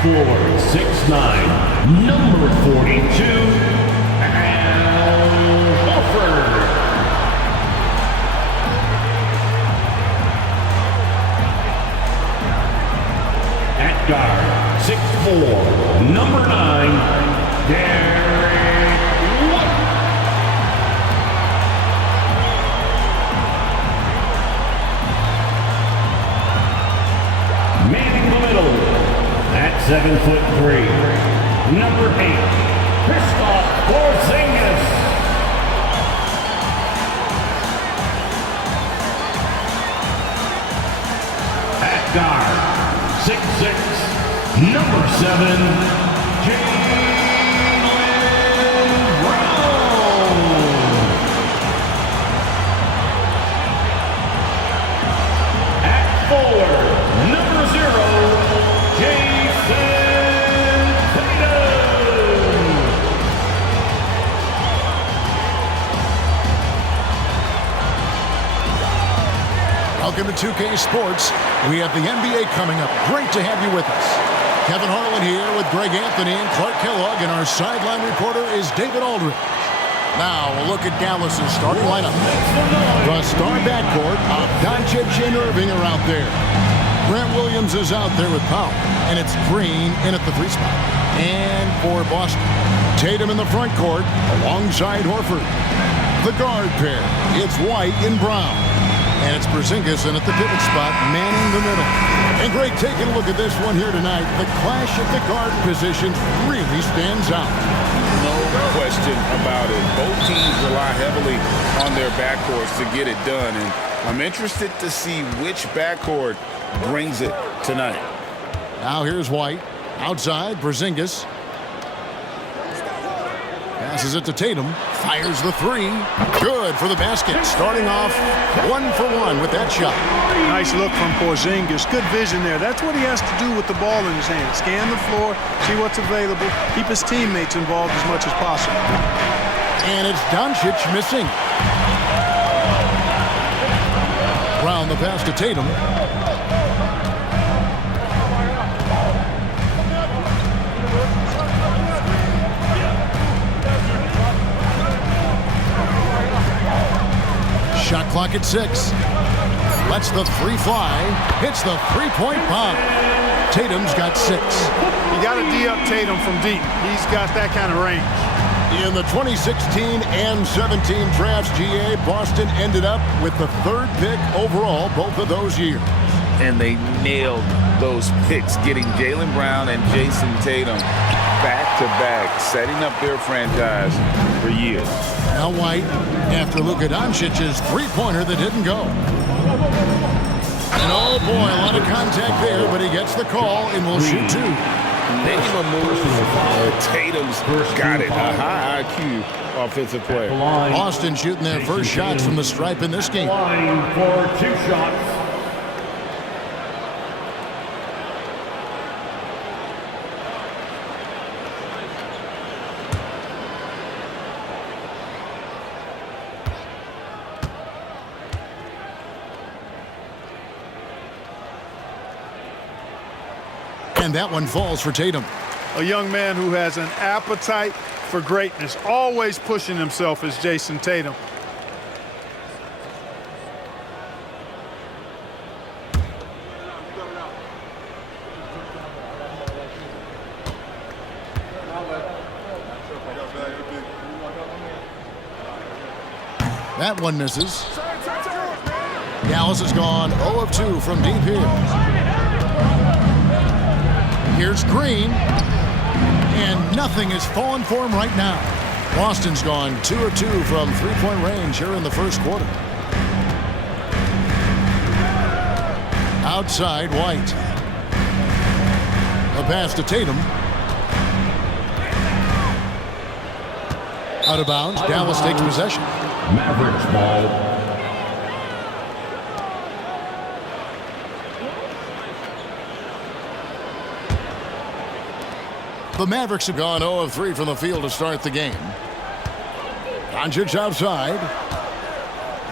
Floor 6'9", number 42, Al Horford. At guard, 6'4", number 9, Derek White. Manning the middle. At 7'3", number 8, Kristaps Porzingis. At guard, 6'6", number 7, Jaylen Brown. At forward, number 0, Jason Tatum. Welcome to 2K Sports. We have the NBA coming up. Great to have you with us. Kevin Harlan here with Greg Anthony and Clark Kellogg, and our sideline reporter is David Aldridge. Now we'll look at Dallas's starting lineup. The star backcourt of Doncic and Irving are out there. Grant Williams is out there with Powell, and it's Green in at the 3 spot. And for Boston, Tatum in the front court alongside Horford. The guard pair, it's White and Brown. And it's Porzingis in at the pivot spot, manning the middle. And Greg, taking a look at this one here tonight, the clash of the guard positions really stands out. No question about it. Both teams rely heavily on their backcourts to get it done. And I'm interested to see which backcourt brings it tonight. Now here's White. Outside, Porzingis. Passes it to Tatum. Fires the 3. Good for the basket. Starting off 1 for 1 with that shot. Nice look from Porzingis. Good vision there. That's what he has to do with the ball in his hand. Scan the floor, see what's available, keep his teammates involved as much as possible. And it's Doncic missing. Brown the pass to Tatum. Shot clock at 6. Lets the 3 fly. Hits the 3-point bomb. Tatum's got 6. You got to D-up Tatum from deep. He's got that kind of range. In the 2016 and 17 drafts, GA, Boston ended up with the 3rd pick overall both of those years. And they nailed those picks, getting Jaylen Brown and Jason Tatum back-to-back, setting up their franchise for years. Now White, after Luka Doncic's 3-pointer that didn't go. And oh boy, a lot of contact there, but he gets the call and will shoot 2. Making a move. Tatum's got it. A high IQ offensive player. Boston shooting their first shots from the stripe in this game. Line for 2 shots. And that one falls for Tatum. A young man who has an appetite for greatness, always pushing himself, is Jason Tatum. That one misses. Dallas has gone 0 of 2 from deep here. Here's Green, and nothing is falling for him right now. Boston's gone 2 of 2 from 3-point range here in the first quarter. Outside, White. A pass to Tatum. Out of bounds, Dallas takes possession. Mavericks ball. The Mavericks have gone 0 of 3 from the field to start the game. Doncic outside.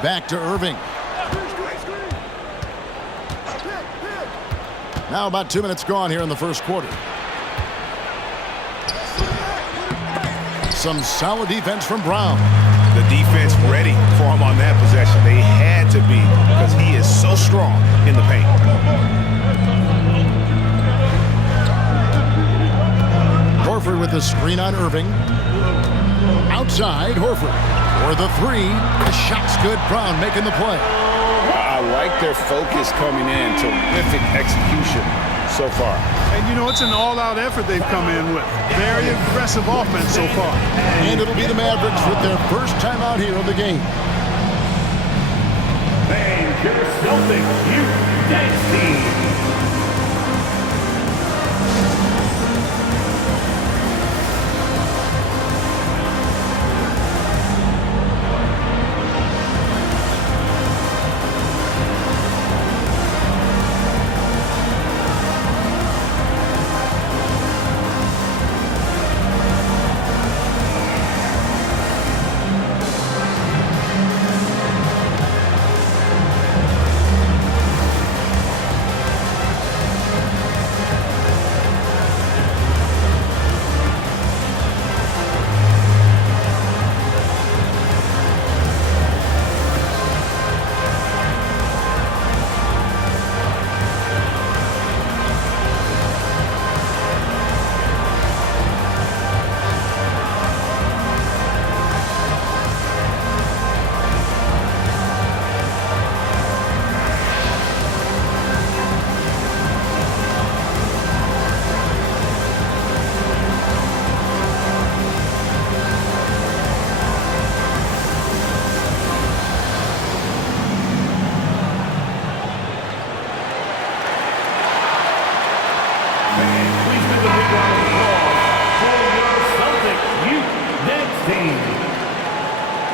Back to Irving. Now about 2 minutes gone here in the first quarter. some solid defense from Brown. The defense ready for him on that possession. They had to be because he is so strong in the paint. Horford with the screen on Irving. Outside, Horford. For the three. The shot's good. Brown making the play. I like their focus coming in. Terrific execution so far. And, you know, it's an all-out effort they've come in with. Very aggressive offense so far. And it'll be the Mavericks with their first time out here of the game. And your Celtics Youth Dance Team.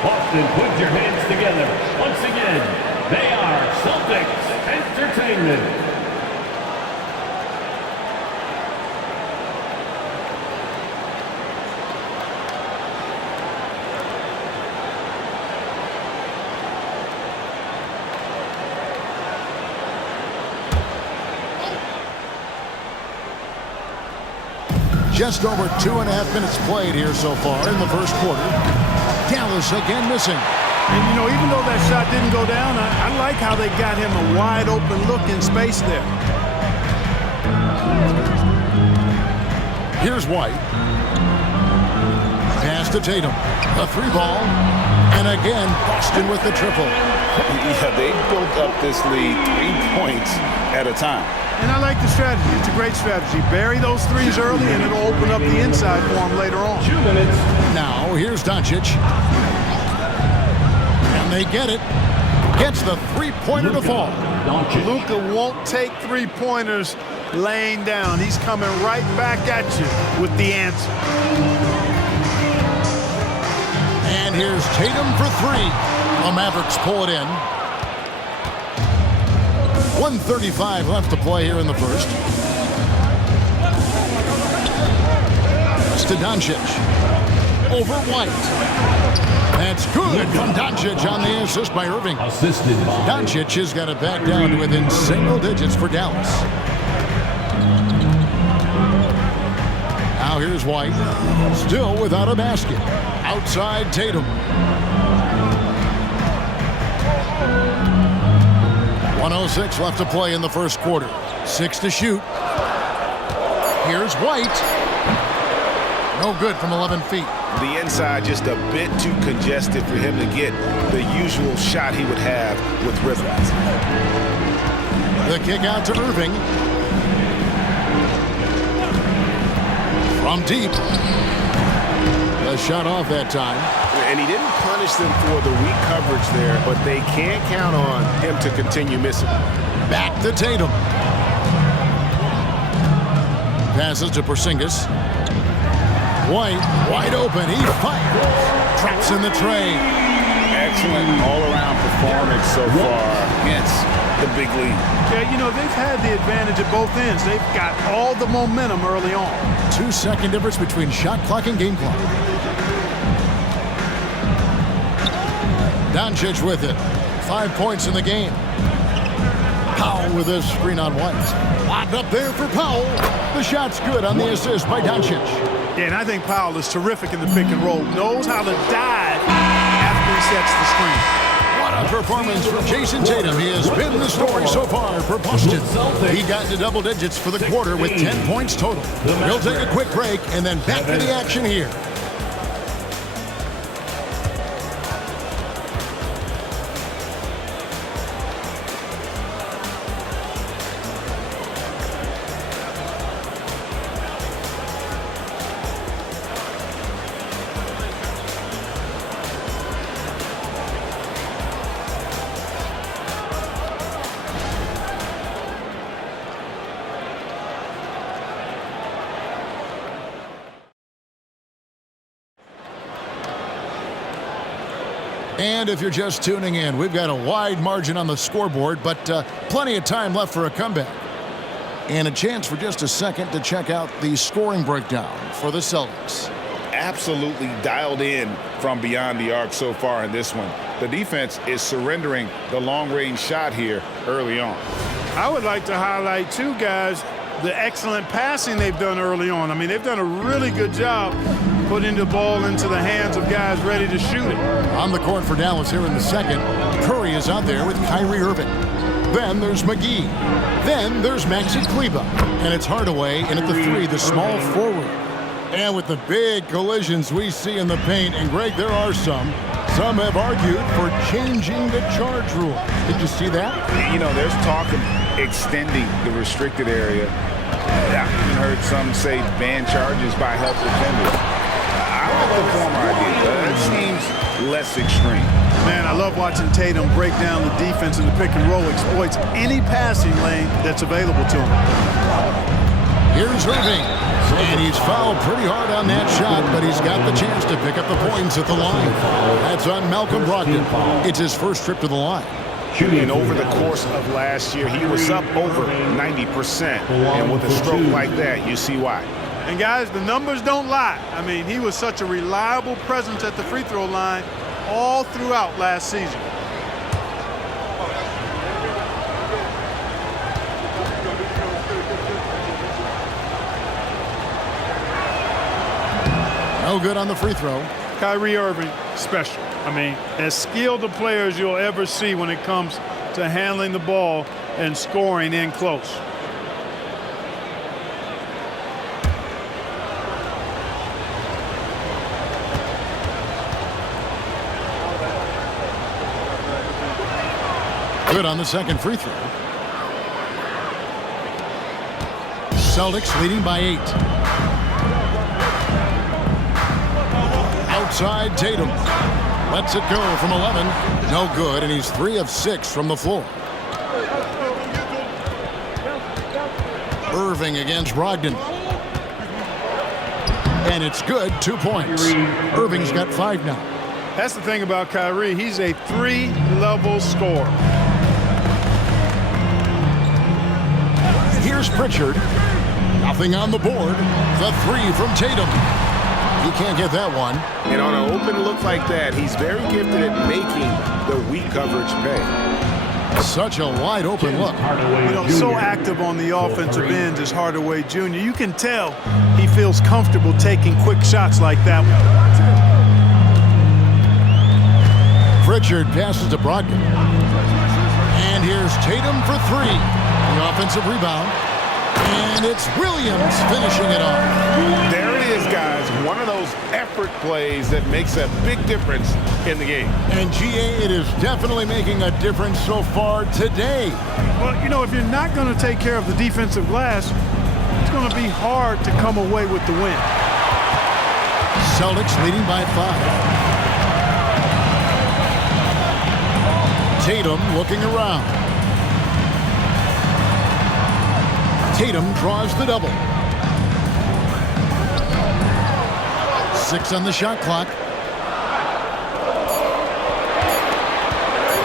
Boston, put your hands together. Once again, they are Celtics Entertainment. Just over 2.5 minutes played here so far in the first quarter. Dallas again missing. And, you know, even though that shot didn't go down, I like how they got him a wide open look in space there. Here's White. Pass to Tatum. A three ball. And again, Boston with the triple. Yeah, they built up this lead 3 points at a time. And I like the strategy. It's a great strategy. Bury those threes early, and it'll open up the inside for him later on. 2 minutes. Now, here's Doncic. And they get it. Gets the three-pointer to fall. Luka won't take three-pointers laying down. He's coming right back at you with the answer. And here's Tatum for three. The Mavericks pull it in. 1:35 left to play here in the first. It's to Doncic. Over White. That's good from Doncic on the assist by Irving. Assisted by Doncic has got it back down to within single digits for Dallas. Now here's White. Still without a basket. Outside Tatum. 1:06 left to play in the first quarter. 6 to shoot. Here's White. No good from 11 feet. The inside just a bit too congested for him to get the usual shot he would have with rhythm. The kick out to Irving. From deep. The shot off that time. And he didn't punish them for the weak coverage there, but they can't count on him to continue missing. Back to Tatum. Passes to Porzingis. White, wide open. He fires. Traps in the tray. Excellent all-around performance so far against the big lead. Yeah, you know, they've had the advantage at both ends. They've got all the momentum early on. 2-second difference between shot clock and game clock. Doncic with it. 5 points in the game. Powell with a screen on White. Locked up there for Powell. The shot's good on the assist by Doncic. Yeah, and I think Powell is terrific in the pick and roll. Knows how to dive after he sets the screen. What a performance from Jason Tatum. He has been the story so far for Boston. He got into double digits for the quarter with 10 points total. We'll take a quick break and then back to the action here. And if you're just tuning in, we've got a wide margin on the scoreboard, but plenty of time left for a comeback. And a chance for just a second to check out the scoring breakdown for the Celtics. Absolutely dialed in from beyond the arc so far in this one. The defense is surrendering the long-range shot here early on. I would like to highlight, too, guys, the excellent passing they've done early on. I mean, they've done a really good job putting the ball into the hands of guys ready to shoot it. On the court for Dallas here in the second, Curry is out there with Kyrie Irving. Then there's McGee. Then there's Maxi Kleber. And it's Hardaway in at the three, the small forward. And with the big collisions we see in the paint, and Greg, there are some have argued for changing the charge rule. Did you see that? You know, there's talk of extending the restricted area. I've even heard some say ban charges by help defenders. I like the former idea. It seems less extreme. Man, I love watching Tatum break down the defense in the pick and roll, exploits any passing lane that's available to him. Here's Irving. And he's fouled pretty hard on that shot, but he's got the chance to pick up the points at the line. That's on Malcolm Brogdon. It's his first trip to the line. And over the course of last year, he was up over 90%. And with a stroke like that, you see why. And guys, the numbers don't lie. I mean, he was such a reliable presence at the free throw line all throughout last season. No good on the free throw. Kyrie Irving, special. I mean, as skilled a player as you'll ever see when it comes to handling the ball and scoring in close. Good on the second free throw. Celtics leading by 8. Outside Tatum. Lets it go from 11. No good, and he's 3 of 6 from the floor. Irving against Brogdon. And it's good, 2 points. Irving's got 5 now. That's the thing about Kyrie. He's a 3-level scorer. Here's Pritchard. Nothing on the board. The 3 from Tatum. He can't get that one. And on an open look like that, he's very gifted at making the weak coverage pay. Such a wide open look. You know, so active on the offensive end is Hardaway Jr. You can tell he feels comfortable taking quick shots like that one. Pritchard passes to Brogdon. And here's Tatum for 3. The offensive rebound. And it's Williams finishing it off. There it is, guys. One of those effort plays that makes a big difference in the game. And GA, it is definitely making a difference so far today. Well, you know, if you're not going to take care of the defensive glass, it's going to be hard to come away with the win. Celtics leading by 5. Tatum looking around. Tatum draws the double. 6 on the shot clock.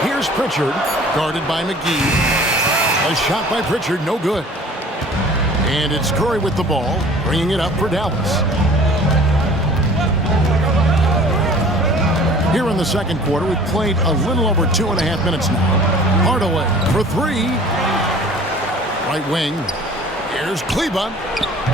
Here's Pritchard, guarded by McGee. A shot by Pritchard, no good. And it's Curry with the ball, bringing it up for Dallas. Here in the second quarter, we've played a little over 2.5 minutes now. Hardaway for 3. Right wing. Here's Kleba.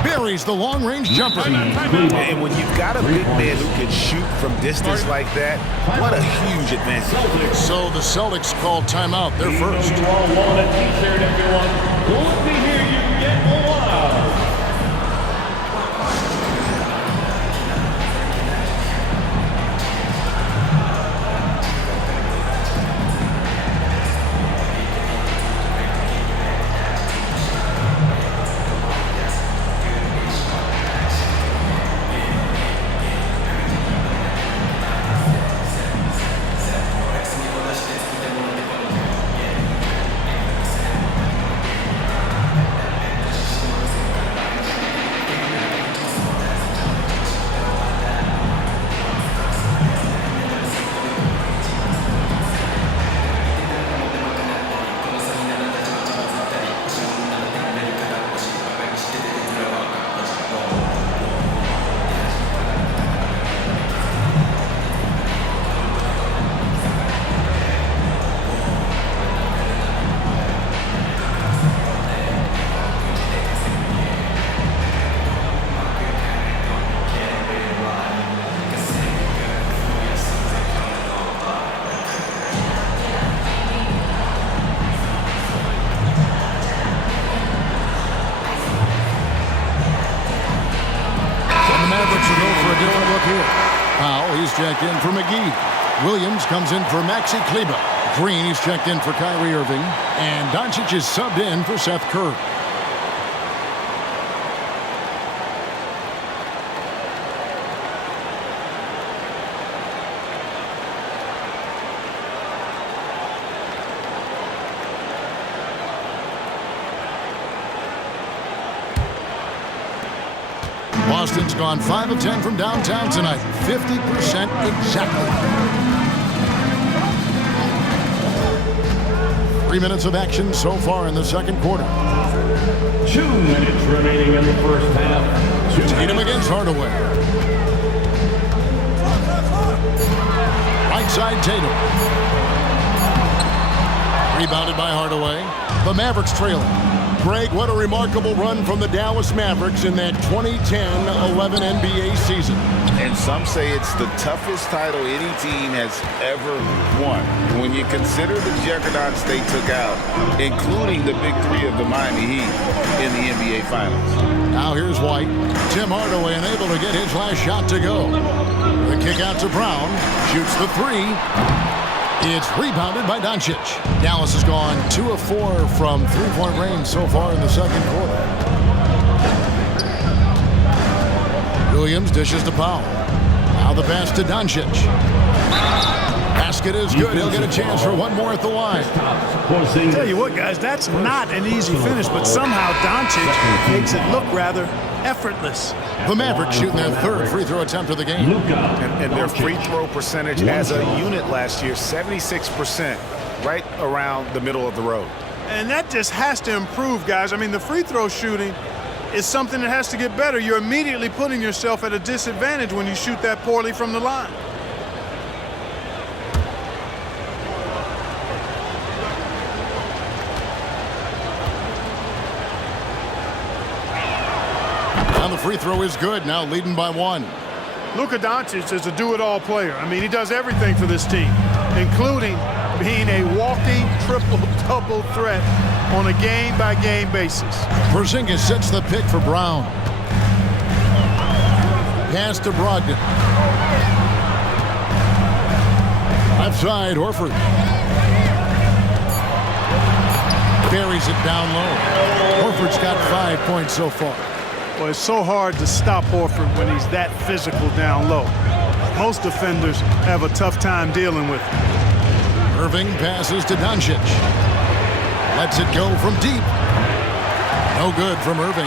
Buries the long-range jumper. And when you've got a big man who can shoot from distance like that, what a huge advantage. So the Celtics call timeout. They're first. You all want a t-shirt, everyone. Well, let me hear you get loud. Mavericks will go for a different look here. Powell, he's checked in for McGee. Williams comes in for Maxi Kleba. Green, he's checked in for Kyrie Irving. And Doncic is subbed in for Seth Curry. Boston's gone 5 of 10 from downtown tonight. 50% exactly. 3 minutes of action so far in the second quarter. 2 minutes remaining in the first half. Tatum against Hardaway. Right side Tatum. Rebounded by Hardaway. The Mavericks trailing. Greg, what a remarkable run from the Dallas Mavericks in that 2010-11 NBA season. And some say it's the toughest title any team has ever won. When you consider the juggernauts they took out, including the big three of the Miami Heat in the NBA Finals. Now here's White. Tim Hardaway unable to get his last shot to go. The kick out to Brown. Shoots the three. It's rebounded by Doncic. Dallas has gone 2 of 4 from three-point range so far in the second quarter. Williams dishes to Powell. Now the pass to Doncic. Basket is good. He'll get a chance for one more at the line. Tell you what, guys, that's not an easy finish, but somehow Doncic makes it look rather effortless. The Mavericks shooting their third free throw attempt of the game. And their free throw percentage as a unit last year, 76%, right around the middle of the road. And that just has to improve, guys. I mean, the free throw shooting is something that has to get better. You're immediately putting yourself at a disadvantage when you shoot that poorly from the line. And the free throw is good, now leading by 1. Luka Doncic is a do-it-all player. I mean, he does everything for this team, including being a walking triple-double threat on a game-by-game basis. Porzingis sets the pick for Brown. Pass to Brogdon. Left side, Horford. Buries it down low. Horford's got 5 points so far. Well, it's so hard to stop Horford when he's that physical down low. Most defenders have a tough time dealing with him. Irving passes to Doncic. Lets it go from deep. No good from Irving.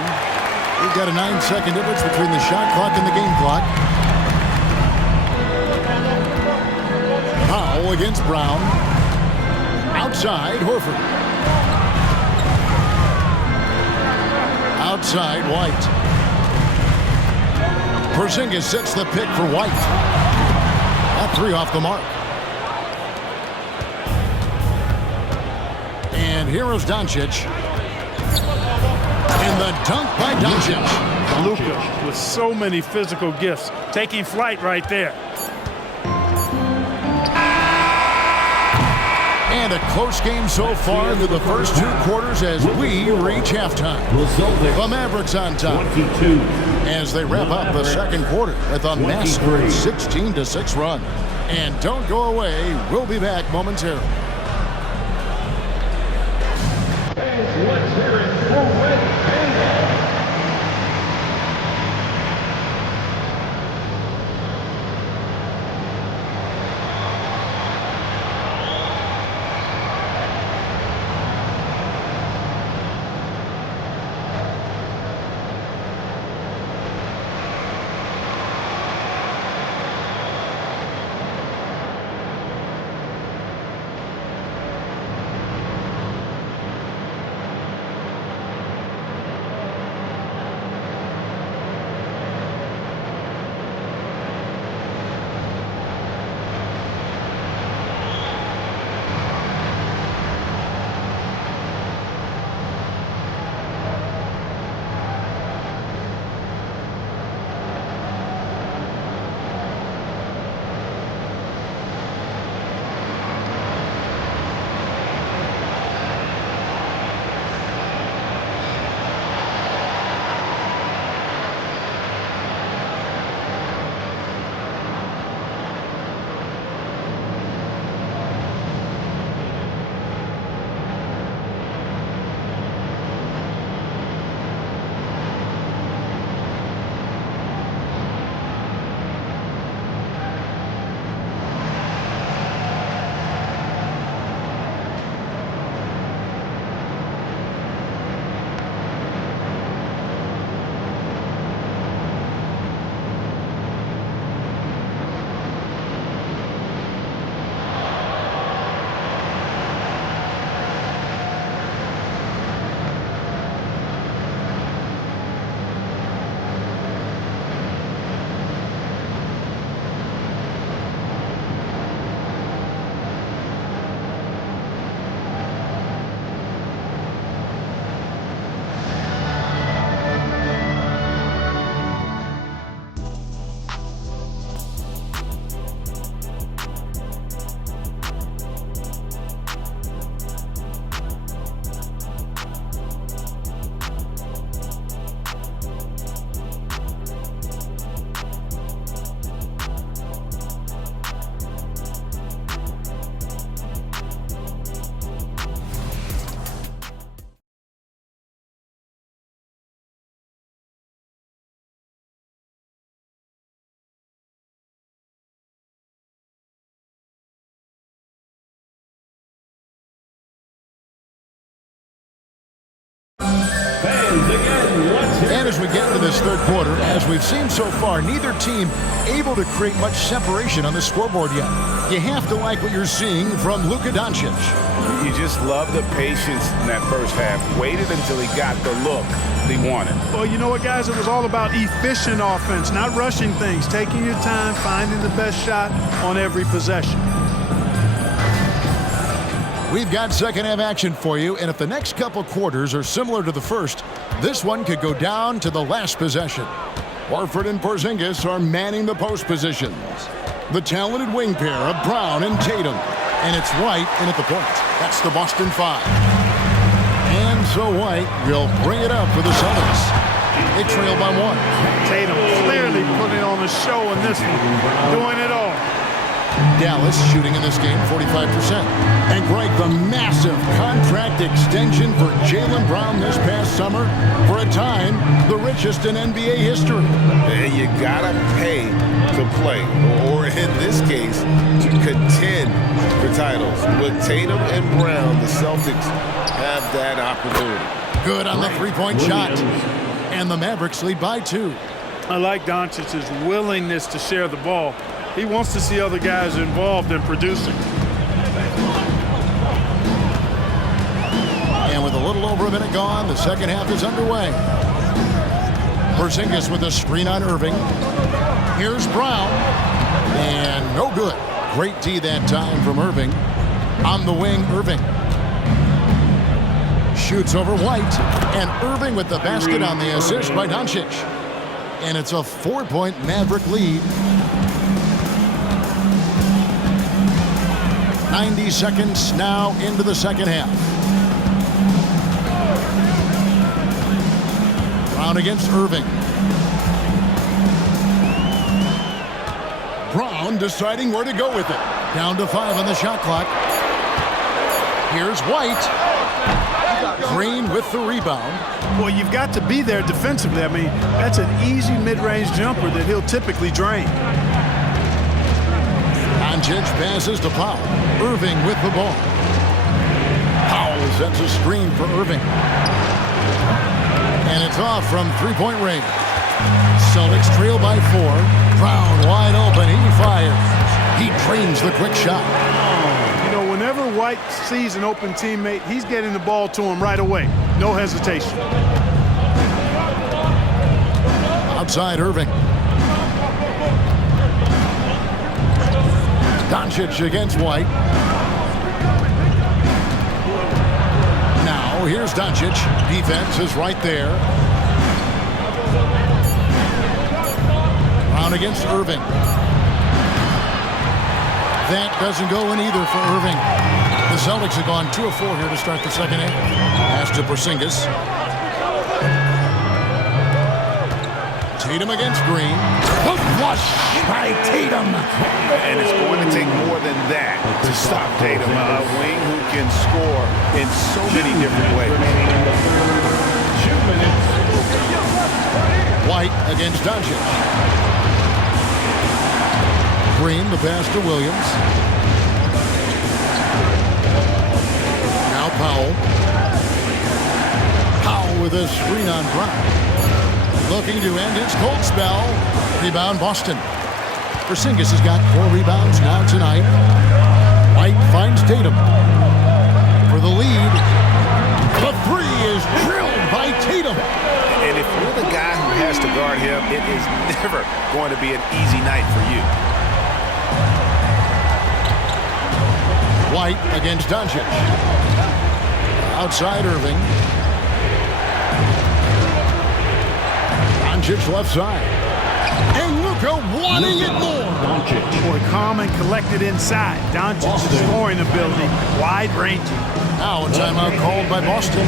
We've got a 9-second difference between the shot clock and the game clock. Powell against Brown. Outside, Horford. Outside, White. Porzingis sets the pick for White. That 3 off the mark. And here is Doncic. And the dunk by Doncic. Luka with so many physical gifts, taking flight right there. And a close game so far through the first 2 quarters as we reach halftime. The Mavericks on top 22. as they wrap up the second quarter with a massive 16-6 run. And don't go away. We'll be back momentarily. Let's hear it for Wes Taylor. And as we get into this third quarter, as we've seen so far, neither team able to create much separation on the scoreboard yet. You have to like what you're seeing from Luka Doncic. You just love the patience in that first half. Waited until he got the look he wanted. Well, you know what, guys? It was all about efficient offense, not rushing things, taking your time, finding the best shot on every possession. We've got second half action for you, and if the next couple quarters are similar to the first, this one could go down to the last possession. Horford and Porzingis are manning the post positions. The talented wing pair of Brown and Tatum. And it's White in at the point. That's the Boston Five. And so White will bring it up for the Celtics. They trail by 1. Tatum clearly putting on a show in this one, doing it all. Dallas shooting in this game 45%. And Greg, the massive contract extension for Jaylen Brown this past summer, for a time, the richest in NBA history. You gotta pay to play, or in this case, to contend for titles. With Tatum and Brown, the Celtics have that opportunity. Good on the three-point shot. And the Mavericks lead by 2. I like Doncic's willingness to share the ball. He wants to see other guys involved in producing. And with a little over a minute gone, the second half is underway. Porzingis with a screen on Irving. Here's Brown. And no good. Great D that time from Irving. On the wing, Irving. shoots over White, and Irving with the basket on the assist by Doncic. And it's a 4-point Maverick lead. 90 seconds now into the second half. Brown against Irving. Brown deciding where to go with it. Down to 5 on the shot clock. Here's White. Green with the rebound. Well, you've got to be there defensively. I mean, that's an easy mid-range jumper that he'll typically drain. Doncic passes to Powell. Irving with the ball. Powell sends a screen for Irving. And it's off from three-point range. Celtics trail by 4. Brown wide open. He fires. He drains the quick shot. You know, whenever White sees an open teammate, he's getting the ball to him right away. No hesitation. Outside Irving. Doncic against White. Now here's Doncic. Defense is right there. Brown against Irving. That doesn't go in either for Irving. The Celtics have gone 2 of 4 here to start the second half. Pass to Porzingis. Tatum against Green. The flush by Tatum. And it's going to take more than that to stop Tatum. A wing who can score in so many different ways. 2 minutes. White against Doncic. Green, the pass to Williams. Now Powell. Powell with a screen on Brown. Looking to end his cold spell. Rebound Boston. Porzingis has got 4 rebounds now tonight. White finds Tatum for the lead. The 3 is drilled by Tatum. And if you're the guy who has to guard him, it is never going to be an easy night for you. White against Doncic. Outside Irving. Doncic left side. And Luka wanting it more. Boy, calm and collected inside. Doncic's scoring ability, wide-ranging. Now a timeout called by Boston.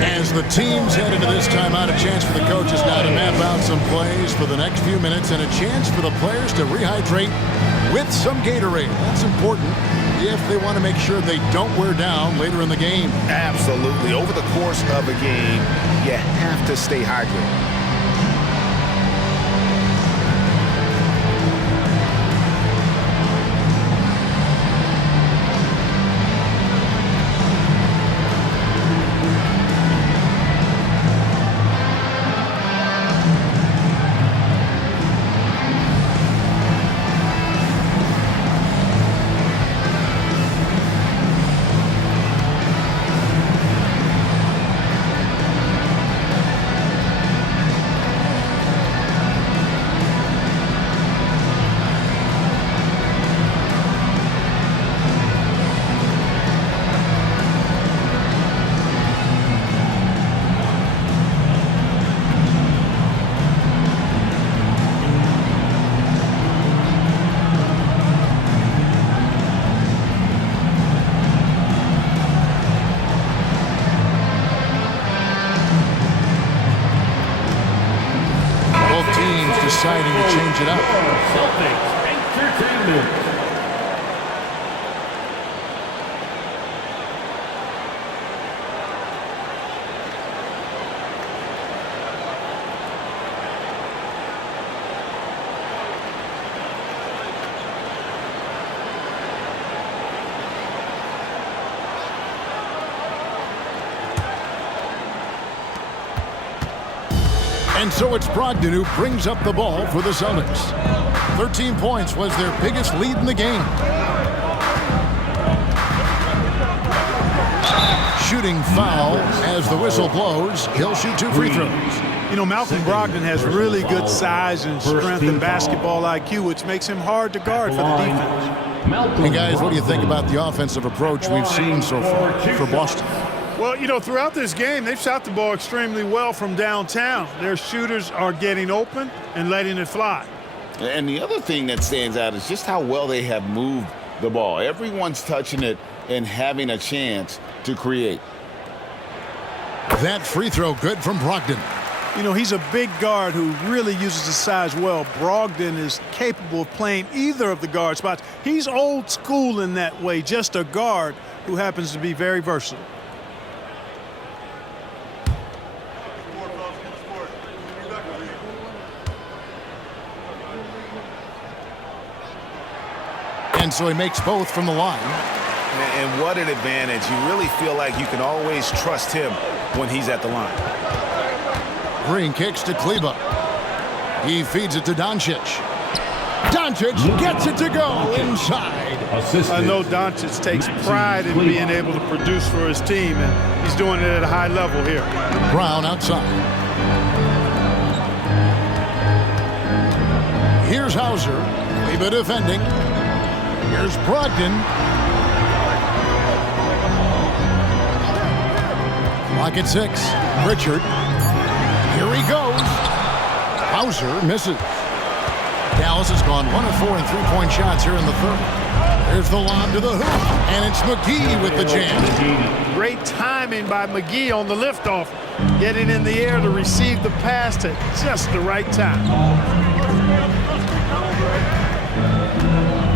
As the teams head into this timeout, a chance for the coaches now to map out some plays for the next few minutes and a chance for the players to rehydrate with some Gatorade. That's important if they want to make sure they don't wear down later in the game. Absolutely. Over the course of a game, you have to stay hydrated. Deciding to change it up. Celtics Entertainment. And so it's Brogdon who brings up the ball for the Celtics. 13 points was their biggest lead in the game. Shooting foul as the whistle blows. He'll shoot 2 free throws. You know, Malcolm Brogdon has really good size and strength and basketball IQ, which makes him hard to guard for the defense. Hey, guys, what do you think about the offensive approach we've seen so far for Boston? Well, you know, throughout this game, they've shot the ball extremely well from downtown. Their shooters are getting open and letting it fly. And the other thing that stands out is just how well they have moved the ball. Everyone's touching it and having a chance to create. That free throw good from Brogdon. You know, he's a big guard who really uses his size well. Brogdon is capable of playing either of the guard spots. He's old school in that way, just a guard who happens to be very versatile. And so he makes both from the line. And what an advantage. You really feel like you can always trust him when he's at the line. Green kicks to Kleba. He feeds it to Doncic. Doncic gets it to go inside. I know Doncic takes pride in being able to produce for his team, and he's doing it at a high level here. Brown outside. Here's Hauser. Kleba defending. Here's Brogdon. Clock at 6. Richard. Here he goes. Hauser misses. Dallas has gone 1 of 4 in three-point shots here in the third. There's the lob to the hoop, and it's McGee with the jam. Great timing by McGee on the liftoff, getting in the air to receive the pass at just the right time.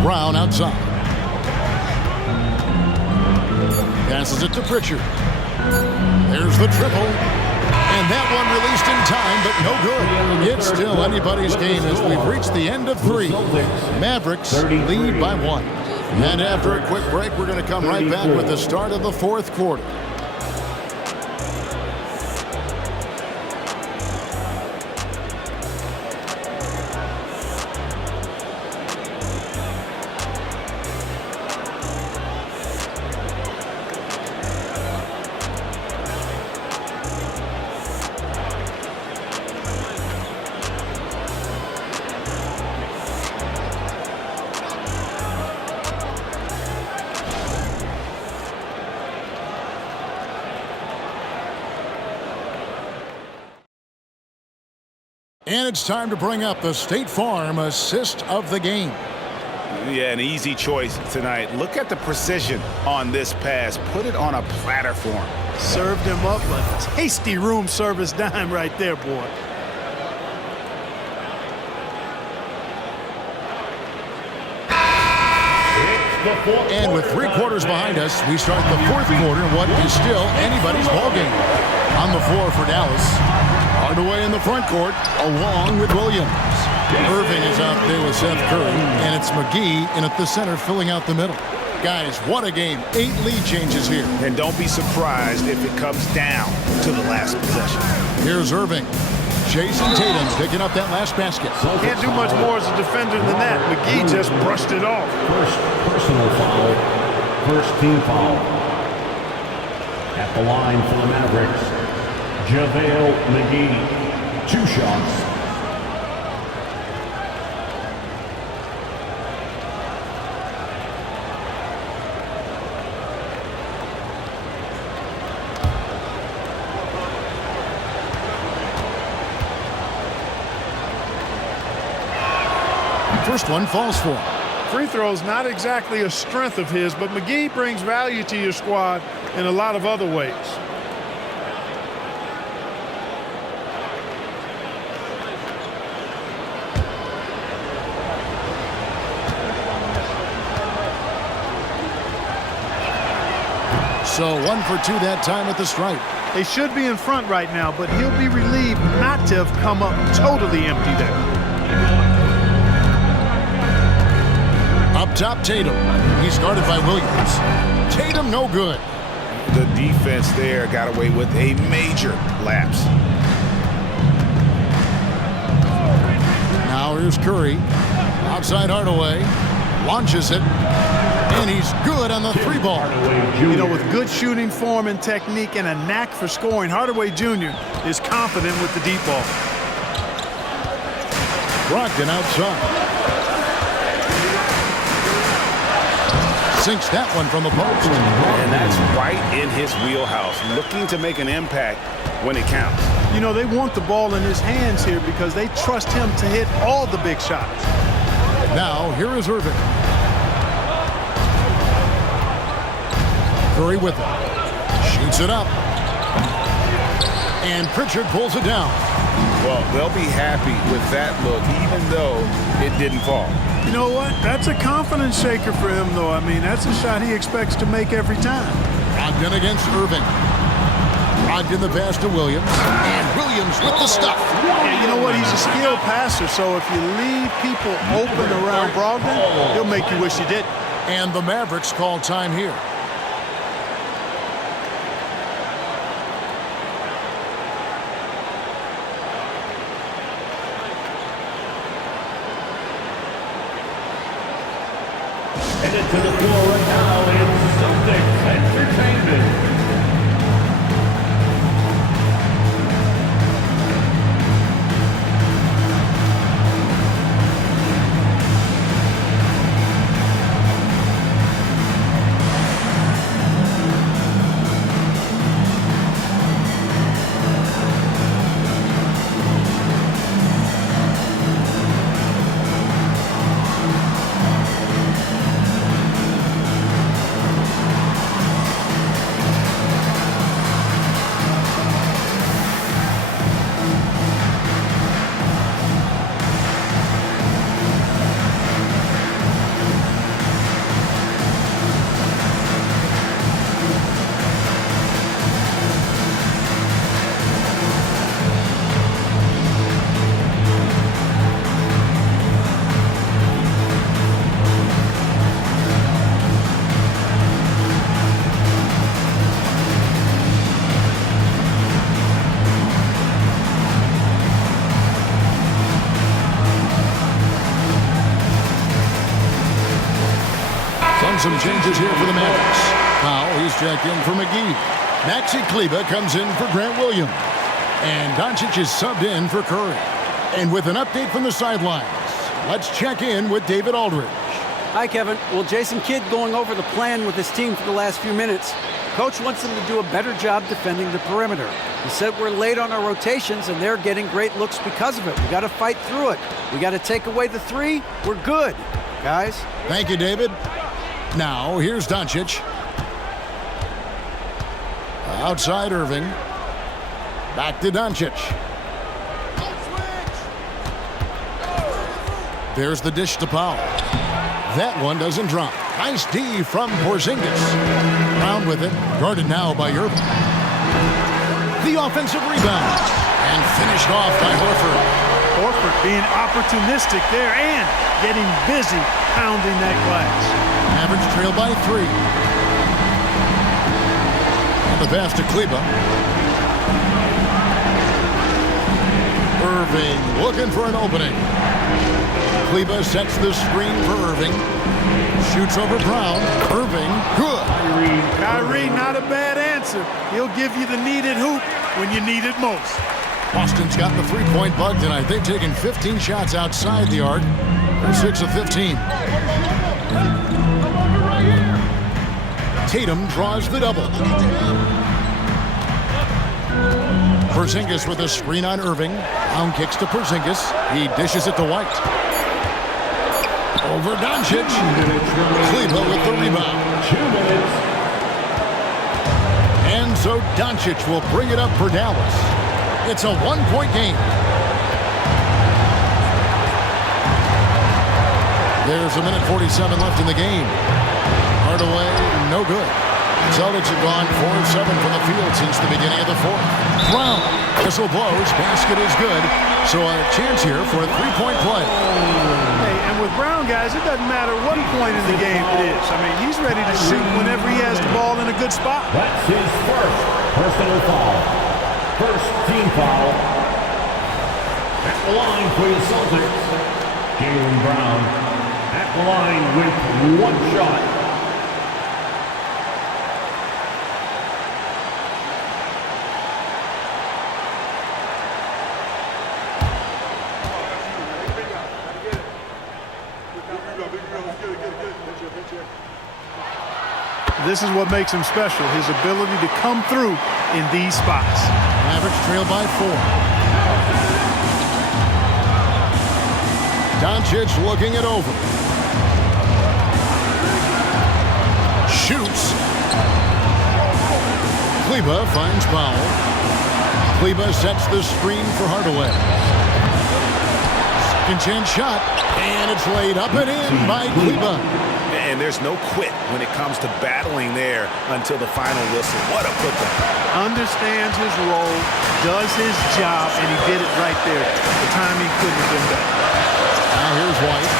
Brown outside. Passes it to Pritchard. There's the triple. And that one released in time, but no good. It's still anybody's game as we've reached the end of 3. Mavericks lead by 1. And after a quick break, we're going to come right back with the start of the 4th quarter. And it's time to bring up the State Farm assist of the game. Yeah, an easy choice tonight. Look at the precision on this pass. Put it on a platter for him. Served him up a tasty room service dime right there, boy. And with 3 quarters behind us, we start the 4th quarter in what is still anybody's ballgame. On the floor for Dallas. Hardaway in the front court, along with Williams. Irving is out there with Seth Curry, and it's McGee in at the center filling out the middle. Guys, what a game. 8 lead changes here. And don't be surprised if it comes down to the last possession. Here's Irving. Jason Tatum picking up that last basket. Can't do much more as a defender than that. McGee just brushed it off. First personal foul, first team foul. At the line for the Mavericks, JaVale McGee, 2 shots. First one falls for him. Free throws not exactly a strength of his, but McGee brings value to your squad in a lot of other ways. So 1 for 2 that time at the stripe. They should be in front right now, but he'll be relieved not to have come up totally empty there. Up top, Tatum. He's guarded by Williams. Tatum no good. The defense there got away with a major lapse. Now here's Curry. Outside Hardaway. Launches it. And he's good on the 3 ball. You know, with good shooting form and technique and a knack for scoring, Hardaway Jr. is confident with the deep ball. Brogdon outside. Sinks that one from the post. And that's right in his wheelhouse, looking to make an impact when it counts. You know, they want the ball in his hands here because they trust him to hit all the big shots. Now, here is Irving. Curry with it. Shoots it up. And Pritchard pulls it down. Well, they'll be happy with that look, even though it didn't fall. You know what? That's a confidence shaker for him, though. I mean, that's a shot he expects to make every time. Brogdon against Irving. Brogdon the pass to Williams. And Williams with the stuff. Yeah, you know what? He's a skilled passer, so if you leave people open around Brogdon, he'll make you wish you didn't. And the Mavericks call time here. Headed to the floor right now is Celtics Entertainment. Some changes here for the Mavericks. Powell, he's checked in for McGee. Maxi Kleber comes in for Grant Williams. And Doncic is subbed in for Curry. And with an update from the sidelines, let's check in with David Aldridge. Hi, Kevin. Well, Jason Kidd going over the plan with his team for the last few minutes. Coach wants them to do a better job defending the perimeter. He said we're late on our rotations, and they're getting great looks because of it. We got to fight through it. We got to take away the three. We're good, guys. Thank you, David. Now, here's Doncic. Outside Irving. Back to Doncic. There's the dish to Powell. That one doesn't drop. Nice D from Porzingis. Brown with it. Guarded now by Irving. The offensive rebound. And finished off by Horford. Horford being opportunistic there and getting busy pounding that glass. Mavericks trail by 3. And the pass to Kleber. Irving looking for an opening. Kleber sets the screen for Irving. Shoots over Brown. Irving, good. Kyrie, not a bad answer. He'll give you the needed hoop when you need it most. Boston's got the three-point bug tonight. They've taken 15 shots outside the arc. They're 6 of 15. Tatum draws the double. Porzingis with a screen on Irving. Brown kicks to Porzingis. He dishes it to White. Over Doncic. Kleber with the rebound. 2 minutes. And so Doncic will bring it up for Dallas. It's a one-point game. There's a minute 47 left in the game. Hardaway, no good. Celtics have gone 4 of 7 from the field since the beginning of the fourth. Brown, whistle blows, basket is good. So a chance here for a three-point play. Hey, and with Brown, guys, it doesn't matter what point in the game it is. I mean, he's ready to shoot whenever he has the ball in a good spot. That's his first personal foul. First team foul. At the line for the Celtics, Jaylen Brown. At the line with 1 shot. This is what makes him special, his ability to come through in these spots. Mavericks trail by 4. Doncic looking it over. Shoots. Kleba finds Powell. Kleba sets the screen for Hardaway. Second chance shot, and it's laid up and in by Kleba. And there's no quit when it comes to battling there until the final whistle. What a putback. Understands his role, does his job, and he did it right there. The timing couldn't have been better. Now here's White.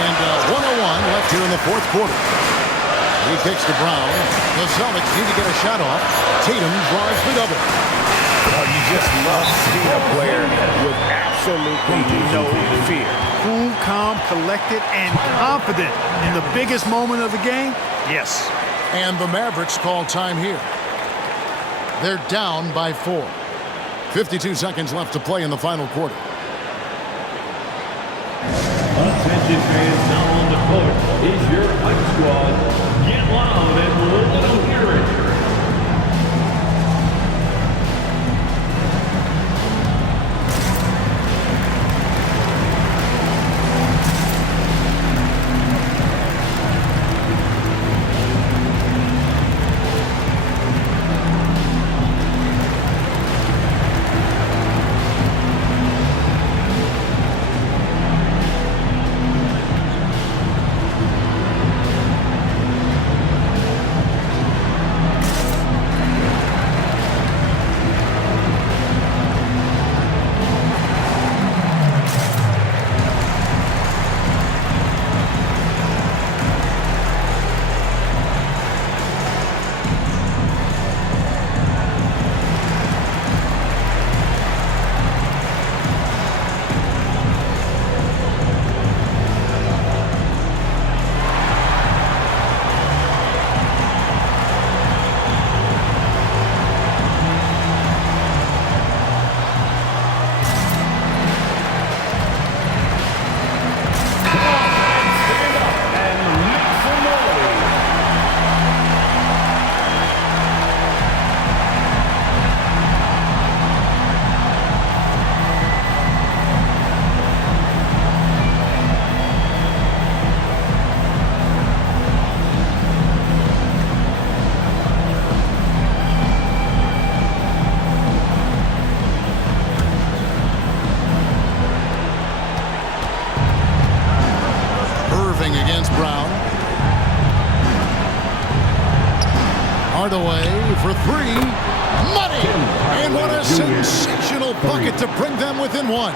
And 1:01 left here in the fourth quarter. He kicks to Brown. The Celtics need to get a shot off. Tatum draws the double. Oh, you just love seeing a player with absolutely no fear. Cool, calm, collected, and confident in the biggest moment of the game. Yes. And the Mavericks call time here. They're down by 4. 52 seconds left to play in the final quarter. Attention fans, now on the court is your hype squad. Get loud and let them hear it. Against Brown. Hardaway for 3. Money! And what a sensational bucket to bring them within 1.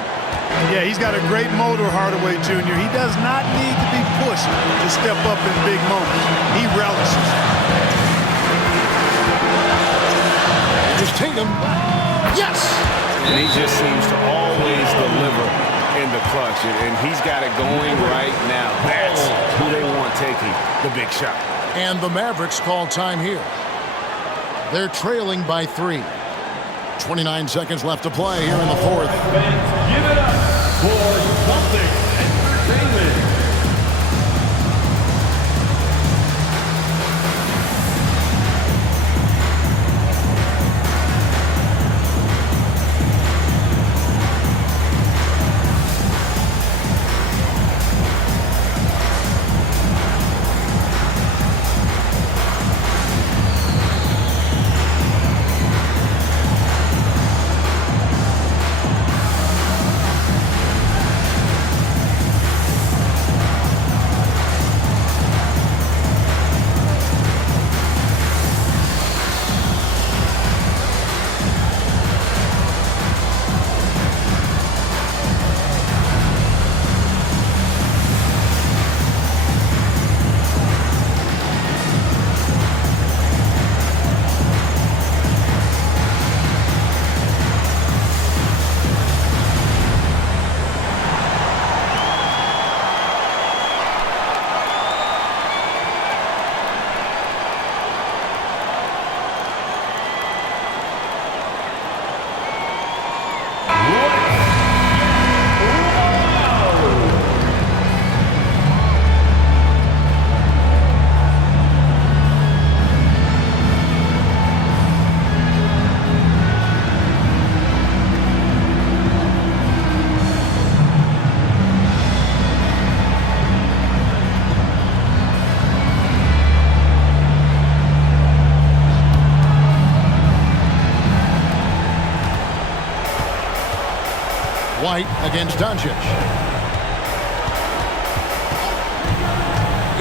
Yeah, he's got a great motor, Hardaway Jr. He does not need to be pushed to step up in big moments. He relishes. Here's Tatum. Yes! And he just seems to always deliver in the clutch, and he's got it going right now. That's who they want taking the big shot. And the Mavericks call time here. They're trailing by 3. 29 seconds left to play here in the fourth. Fans, give it up for Celtics Entertainment. White against Doncic.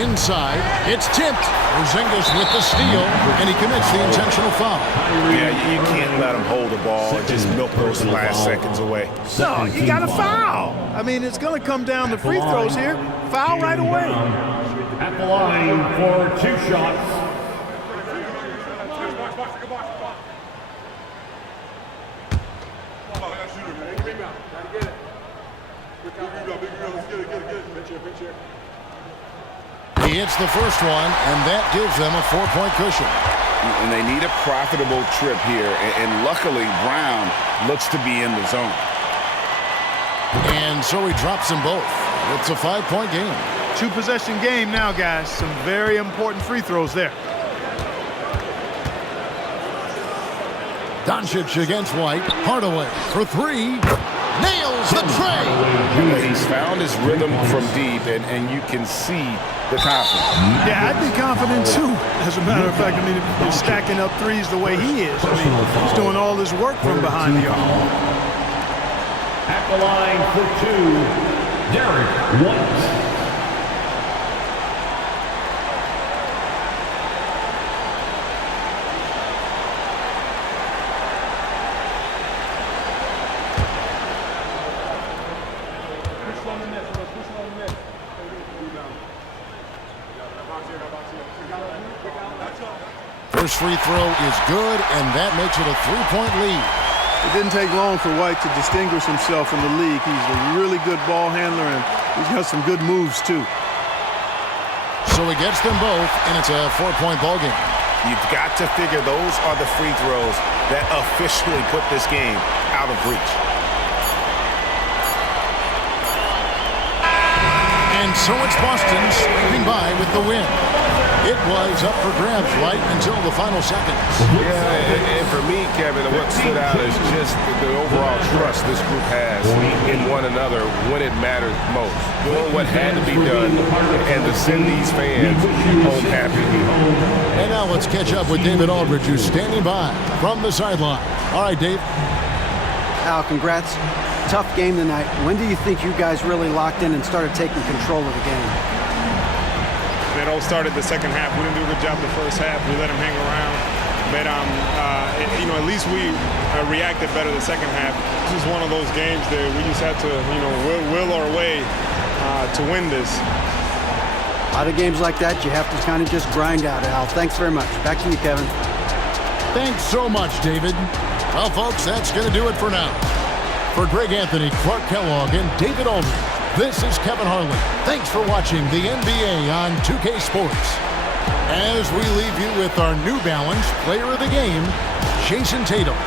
Inside, it's tipped. Porzingis with the steal, and he commits the intentional foul. Yeah, you can't let him hold the ball and just milk those last seconds away. No, you got to foul. I mean, it's going to come down to free throws here. Foul right away. At the line for 2 shots. He hits the first one, and that gives them a 4-point cushion. And they need a profitable trip here, and luckily Brown looks to be in the zone. And so he drops them both. It's a 5-point game. 2-possession game now, guys. Some very important free throws there. Doncic against White. Hardaway for 3. Nails the tray. He's found his rhythm from deep, and you can see the confidence. Yeah, I'd be confident too. As a matter of fact, I mean, if he's stacking up threes the way he is, I mean, he's doing all this work from behind the arc. At the line for 2, Derek White. First free throw is good, and that makes it a 3-point lead. It didn't take long for White to distinguish himself in the league. He's a really good ball handler, and he's got some good moves, too. So he gets them both, and it's a 4-point ball game. You've got to figure those are the free throws that officially put this game out of reach. And so it's Boston scraping by with the win. It was up for grabs right until the final seconds. Yeah, and for me, Kevin, what stood out is just the overall trust this group has in one another when it matters most. Doing what had to be done and to send these fans home happy. And now let's catch up with David Aldridge, who's standing by from the sideline. All right, Dave. Al, congrats. Tough game tonight. When do you think you guys really locked in and started taking control of the game? It all started the second half. We didn't do a good job the first half. We let them hang around. But, at least we reacted better the second half. This is one of those games that we just had to, will our way to win this. A lot of games like that, you have to kind of just grind out, Al. Thanks very much. Back to you, Kevin. Thanks so much, David. Well, folks, that's going to do it for now. For Greg Anthony, Clark Kellogg, and David Aldridge, this is Kevin Harlan. Thanks for watching the NBA on 2K Sports. As we leave you with our New Balance Player of the Game, Jason Tatum.